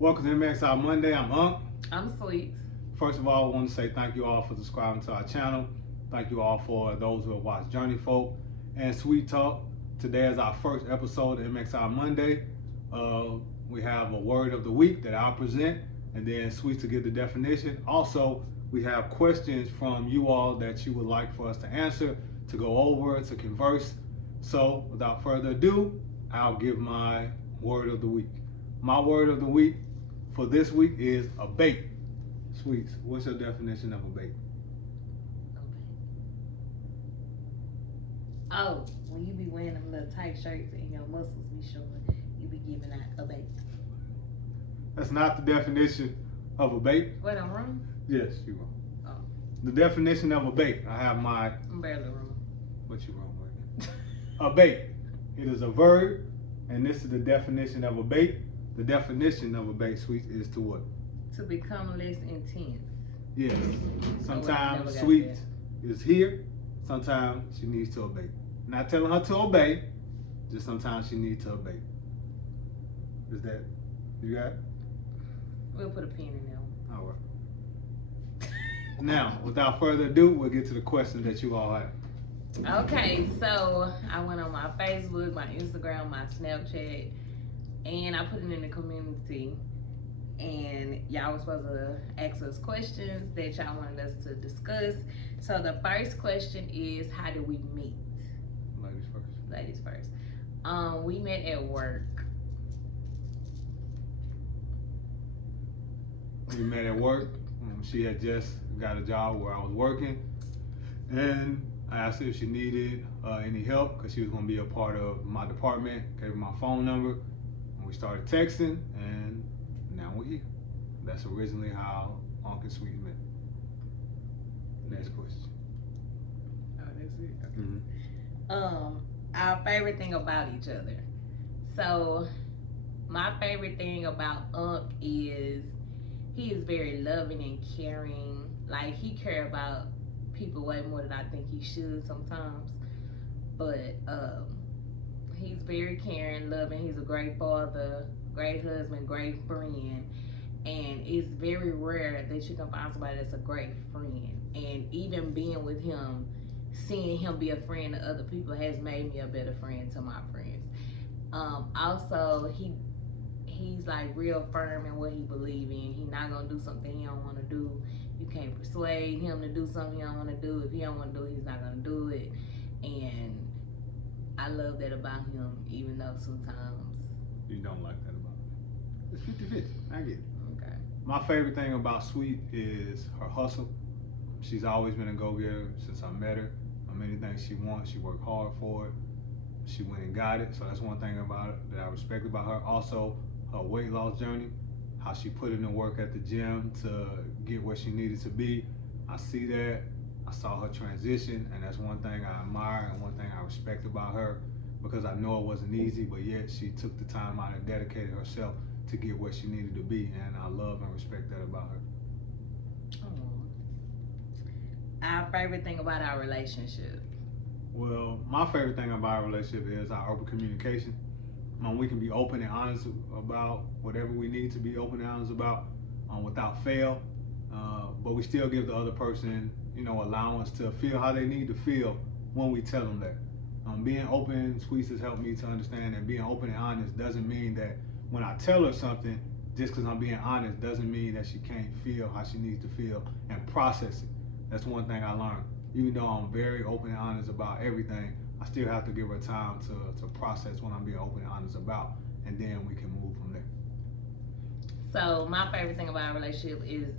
Welcome to MXI Monday. I'm Unc. I'm Sweet. First of all, I want to say thank you all for subscribing to our channel. Thank you all for those who have watched Journey Folk and Sweet Talk. Today is our first episode of MXI Monday. We have a word of the week that I'll present, and then Sweet to give the definition. Also, we have questions from you all that you would like for us to answer, to go over, to converse. So, without further ado, I'll give my word of the week. My word of the week for this week is a bait. Sweets, what's your definition of a bait? Oh, when you be wearing them little tight shirts and your muscles be showing, you be giving out a bait. That's not the definition of a bait. Wait, I'm wrong? Yes, you're wrong. Oh. The definition of a bait, I have my. I'm barely wrong. What you wrong with? A bait. It is a verb, and this is the definition of a bait. The definition of a bait, Sweet, is to what? To become less intense. Yes. Sometimes Never Sweet is here. Sometimes she needs to obey. Not telling her to obey, just sometimes she needs to obey. Is that, you got it? We'll put a pin in there. All right. Now, without further ado, we'll get to the questions that you all have. Okay, so I went on my Facebook, my Instagram, my Snapchat, and I put it in the community. And y'all was supposed to ask us questions that y'all wanted us to discuss. So the first question is, how did we meet? Ladies first. Ladies first. We met at work. We met at work. She had just got a job where I was working, and I asked her if she needed any help because she was going to be a part of my department. Gave her my phone number, and we started texting, and now we're here. That's originally how Unc and Sweet met. Next question. Oh, that's it. Mm-hmm. Our favorite thing about each other. So, my favorite thing about Unc is he is very loving and caring. Like, he cares about people way more than I think he should sometimes. But he's very caring, loving. He's a great father, great husband, great friend. And it's very rare that you can find somebody that's a great friend. And even being with him, seeing him be a friend to other people has made me a better friend to my friends. Also, he's like real firm in what he believes in. He's not gonna do something he don't want to do. You can't persuade him to do something he don't want to do. If he don't want to do it, he's not gonna do it. And I love that about him, even though sometimes You don't like that about me. It's 50-50. I get it. okay. My favorite thing about Sweet is her hustle. She's always been a go-getter since I met her. Anything she wants, she worked hard for it. She went and got it. So that's one thing about it that I respect about her. Also, her weight loss journey, how she put in the work at the gym to get where she needed to be. I see that. I saw her transition, and that's one thing I admire and one thing I respect about her, because I know it wasn't easy, but yet she took the time out and dedicated herself to get where she needed to be, and I love and respect that about her. Our favorite thing about our relationship. Well, my favorite thing about our relationship is our open communication. We can be open and honest about whatever we need to be open and honest about without fail, but we still give the other person, allowance to feel how they need to feel when we tell them that. Being open, Sweets has helped me to understand that being open and honest doesn't mean that when I tell her something, just because I'm being honest, doesn't mean that she can't feel how she needs to feel and process it. That's one thing I learned. Even though I'm very open and honest about everything, I still have to give her time to process what I'm being open and honest about, and then we can move from there. So my favorite thing about our relationship is,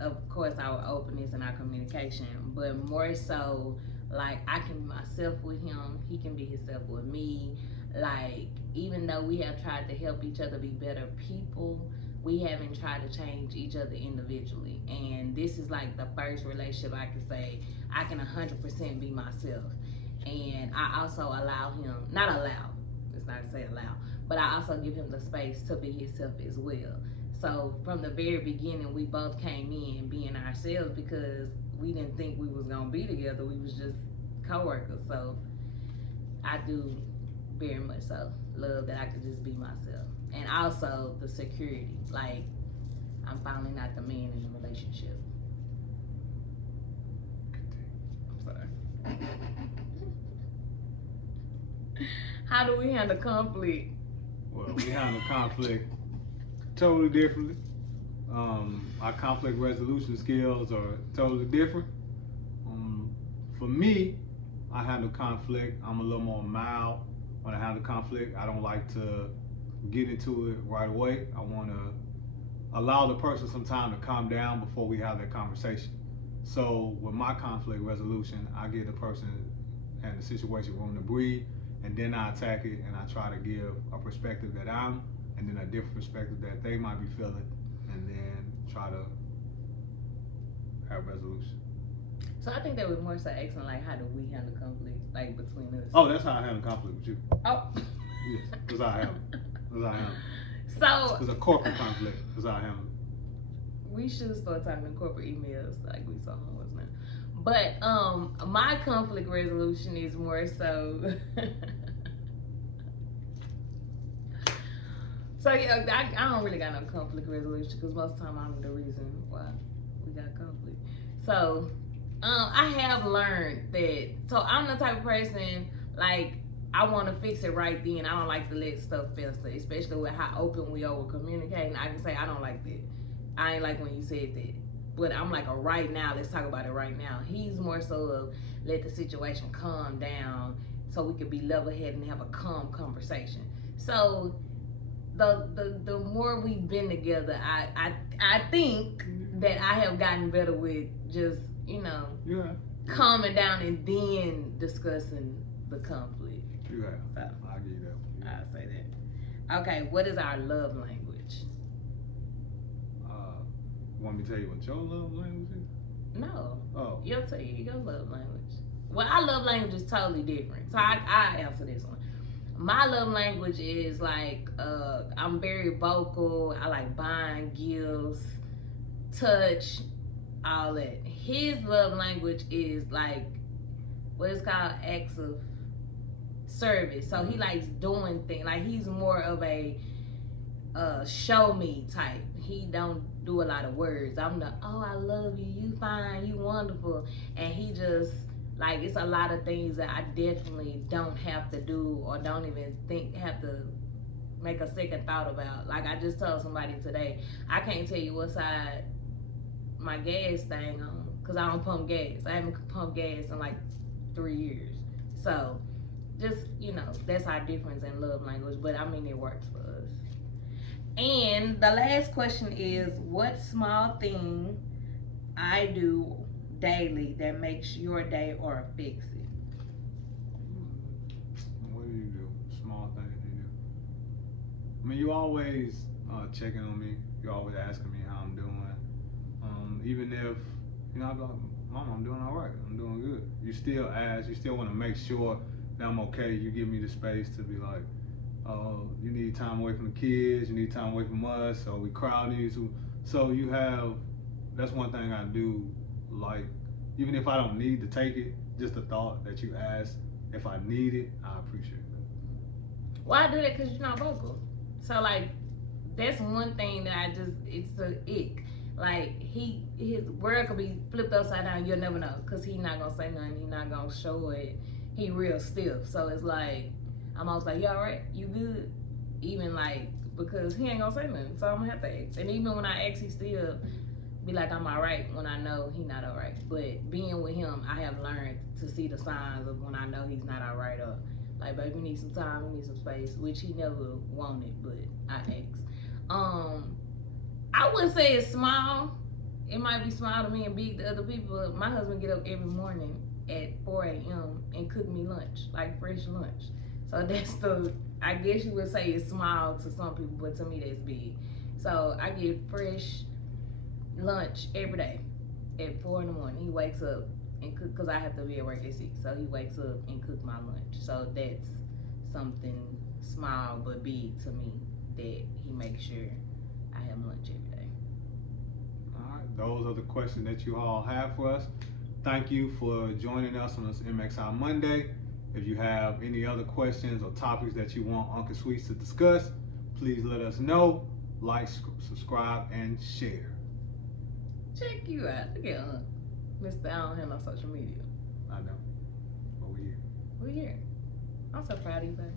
of course, our openness and our communication, but more so, like, I can be myself with him, he can be himself with me. Like, even though we have tried to help each other be better people, we haven't tried to change each other individually. And this is like the first relationship I can say I can 100% be myself. And I also allow him, not allow, it's not to say allow, but I also give him the space to be himself as well. So from the very beginning, we both came in being ourselves because we didn't think we was gonna be together. We was just co-workers. So I do very much so. Love that I could just be myself. And also the security. Like, I'm finally not the man in the relationship. I'm sorry. How do we handle conflict? Well, we handle conflict totally differently. Our conflict resolution skills are totally different. For me, I handle conflict. I'm a little more mild when I handle conflict. I don't like to get into it right away. I want to allow the person some time to calm down before we have that conversation. So with my conflict resolution, I give the person and the situation room to breathe, and then I attack it, and I try to give a perspective that and then a different perspective that they might be feeling, and then try to have resolution. So I think that was more so asking, like, how do we handle conflict, like, between us? Oh, that's how I handle conflict with you. Oh. Yes, that's how I handle. That's how I handle. So. It's a corporate conflict. That's how I handle. We should start talking in corporate emails like we saw homeless now. But my conflict resolution is more so. So yeah, I don't really got no conflict resolution because most of the time I'm the reason why we got conflict. So I have learned that. So I'm the type of person, like, I want to fix it right then. I don't like to let stuff fester, especially with how open we are with communicating. I can say I don't like that. I ain't like when you said that. But I'm like, right now, let's talk about it right now. He's more so of let the situation calm down so we could be level-headed and have a calm conversation. So the more we've been together, I think that I have gotten better with just, calming down and then discussing the conflict. You have. So, I'll give you that. I'll say that. Okay, what is our love language? Want me to tell you what your love language is? No. Oh. You'll tell you your love language. Well, our love language is totally different. So I answer this one. My love language is like, I'm very vocal. I like buying gifts, touch, all that. His love language is like what is called acts of service. So he likes doing things. Like, he's more of a show me type. He don't do a lot of words. I'm the, oh, I love you, you fine, you wonderful. And he just, like, it's a lot of things that I definitely don't have to do or don't even have to make a second thought about. Like, I just told somebody today, I can't tell you what side my gas thing on, because I don't pump gas. I haven't pumped gas in like 3 years. So, just, that's our difference in love language. But, I mean, it works for us. And the last question is, what small thing I do daily that makes your day or affects it? What do you do? Small things you do. I mean, you always checking on me. You always asking me how I'm doing. Even if, I'm like, Mom, I'm doing all right. I'm doing good. You still ask. You still want to make sure that I'm okay. You give me the space to be like, you need time away from the kids, you need time away from us, so we crowd you. So you have, that's one thing I do, like, even if I don't need to take it, just the thought that you ask, if I need it, I appreciate that. Well, I do that because you're not vocal. So, like, that's one thing that it's a ick. Like, his word could be flipped upside down, you'll never know, because he's not going to say nothing, he's not going to show it, he real stiff. So it's like, I'm always like, you alright? You good? Even like, because he ain't gonna say nothing, so I'm gonna have to ask. And even when I ask, he still be like, I'm alright, when I know he not alright. But being with him, I have learned to see the signs of when I know he's not alright, or like, baby, we need some time, we need some space, which he never wanted, but I asked. I wouldn't say it's small. It might be small to me and big to other people. My husband get up every morning at 4 a.m. and cook me lunch, like fresh lunch. So that's I guess you would say it's small to some people, but to me that's big. So I get fresh lunch every day at 4 in the morning. He wakes up and cook, because I have to be at work at 6. So he wakes up and cook my lunch. So that's something small but big to me, that he makes sure I have lunch every day. All right, those are the questions that you all have for us. Thank you for joining us on this MXI Monday. If you have any other questions or topics that you want Uncle Sweets to discuss, please let us know. Like, subscribe, and share. Check you out. Look at Mr. I don't have no social media. I know, but we're here. We're here. I'm so proud of you, baby.